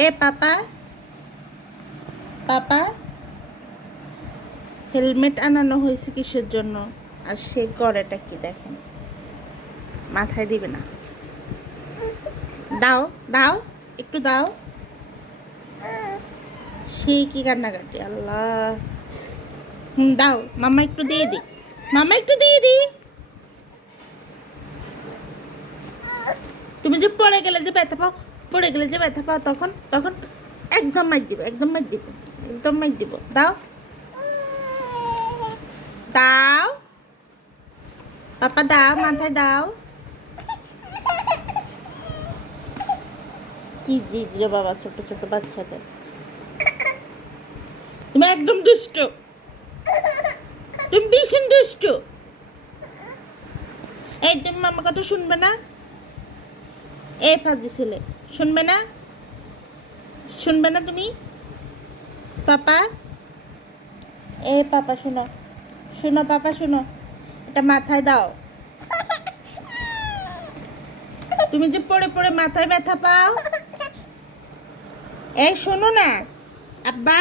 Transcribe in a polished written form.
এ পাপা, পাপা, helmet আনানো হয়েছে কিসের জন্য? আর সে করেটা কি দেখেন, মাথায় দিবে না। দাও দাও, একটু দাও। সে কি কান্নাকাটি, আল্লাহ। দাও, মামা একটু দিয়ে দি, মামা একটু দিয়ে দি। তুমি যে পড়ে গেলে যে ব্যথা পাও, পড়ে গেলে যে ব্যথা পাও, তখন তখন একদম মার দিব, একদম মার দিব, একদম মার দিব। দাও দাও, পাপা দাও, মাথায় দাও। কি জিদ রে বাবা, ছোট ছোট বাচ্চাদের। তুমি একদম দুষ্ট, তুমি ভীষণ দুষ্ট। এই তুমি মামার কথা শুনবে না? এই ফাজি ছেলে, শুনবে না? শুনবে না তুমি? পাপা, এ পাপা শোনো, শোনো পাপা শোনো, এটা মাথায় দাও। তুমি যে পড়ে পড়ে মাথায় ব্যথা পাও। এই শোনো না আব্বা।